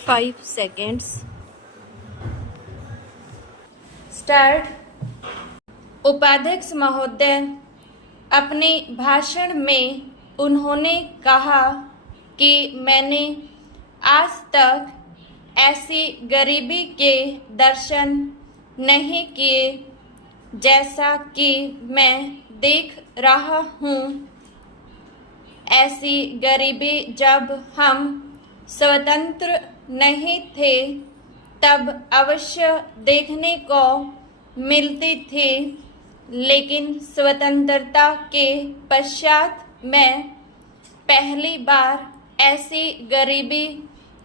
5 seconds. Start. उपाध्यक्ष महोदय, अपने भाषण में उन्होंने कहा कि मैंने आज तक ऐसी गरीबी के दर्शन नहीं किए जैसा कि मैं देख रहा हूँ। ऐसी गरीबी जब हम स्वतंत्र नहीं थे तब अवश्य देखने को मिलती थी, लेकिन स्वतंत्रता के पश्चात मैं पहली बार ऐसी गरीबी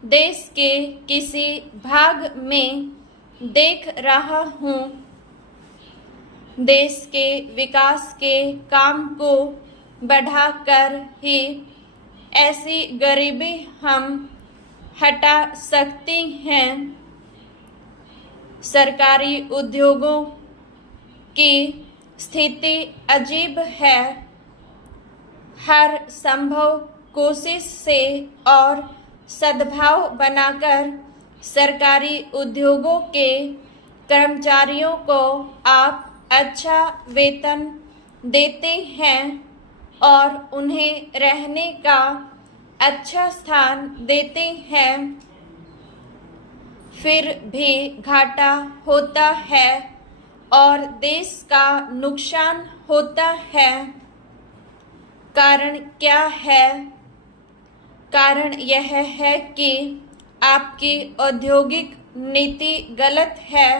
देश के किसी भाग में देख रहा हूँ। देश के विकास के काम को बढ़ाकर ही ऐसी गरीबी हम हटा सकते हैं। सरकारी उद्योगों की स्थिति अजीब है। हर संभव कोशिश से और सद्भाव बनाकर सरकारी उद्योगों के कर्मचारियों को आप अच्छा वेतन देते हैं और उन्हें रहने का अच्छा स्थान देते हैं, फिर भी घाटा होता है और देश का नुकसान होता है। कारण क्या है? कारण यह है कि आपकी औद्योगिक नीति गलत है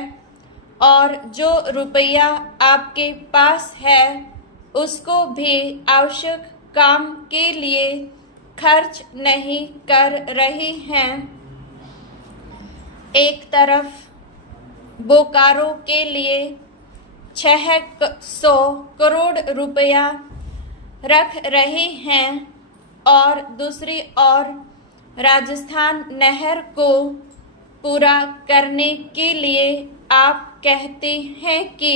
और जो रुपया आपके पास है उसको भी आवश्यक काम के लिए खर्च नहीं कर रही हैं। एक तरफ बोकारो के लिए 600 करोड़ रुपया रख रहे हैं और दूसरी ओर राजस्थान नहर को पूरा करने के लिए आप कहते हैं कि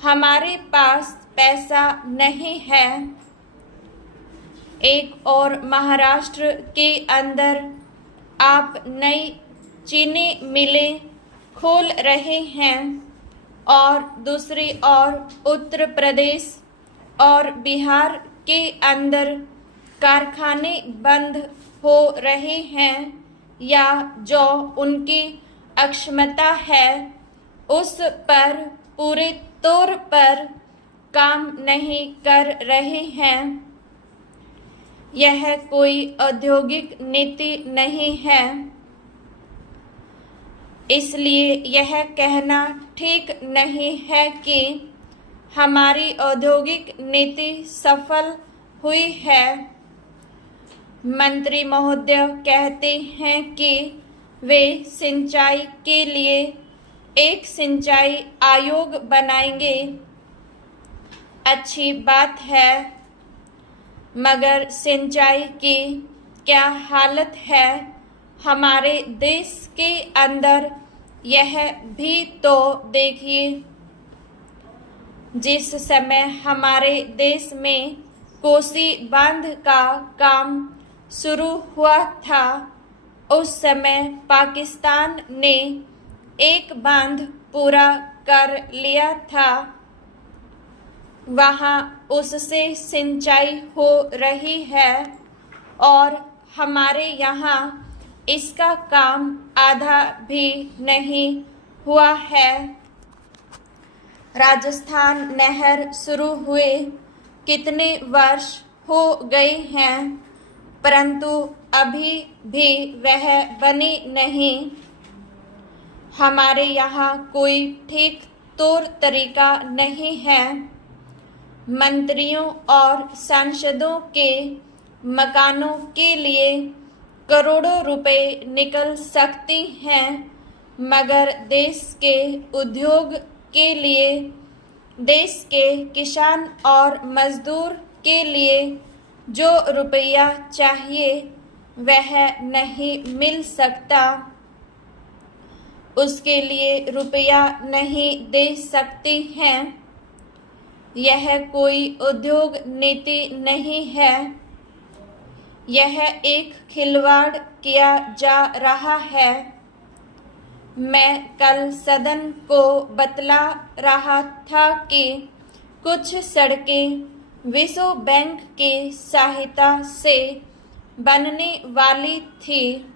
हमारे पास पैसा नहीं है। एक और महाराष्ट्र के अंदर आप नई चीनी मिलें खोल रहे हैं और दूसरी ओर उत्तर प्रदेश और बिहार के अंदर कारखाने बंद हो रहे हैं या जो उनकी अक्षमता है उस पर पूरे तौर पर काम नहीं कर रहे हैं। यह कोई औद्योगिक नीति नहीं है, इसलिए यह कहना ठीक नहीं है कि हमारी औद्योगिक नीति सफल हुई है। मंत्री महोदय कहते हैं कि वे सिंचाई के लिए एक सिंचाई आयोग बनाएंगे। अच्छी बात है, मगर सिंचाई की क्या हालत है हमारे देश के अंदर, यह भी तो देखिए। जिस समय हमारे देश में कोसी बांध का काम शुरू हुआ था उस समय पाकिस्तान ने एक बांध पूरा कर लिया था। वहाँ उससे सिंचाई हो रही है और हमारे यहाँ इसका काम आधा भी नहीं हुआ है। राजस्थान नहर शुरू हुए कितने वर्ष हो गए हैं, परंतु अभी भी वह बनी नहीं। हमारे यहाँ कोई ठीक तौर तरीका नहीं है। मंत्रियों और सांसदों के मकानों के लिए करोड़ों रुपए निकल सकती हैं, मगर देश के उद्योग के लिए, देश के किसान और मजदूर के लिए जो रुपया चाहिए वह नहीं मिल सकता। उसके लिए रुपया नहीं दे सकती हैं। यह कोई उद्योग नीति नहीं है, यह एक खिलवाड़ किया जा रहा है। मैं कल सदन को बतला रहा था कि कुछ सड़कें विश्व बैंक की सहायता से बनने वाली थी।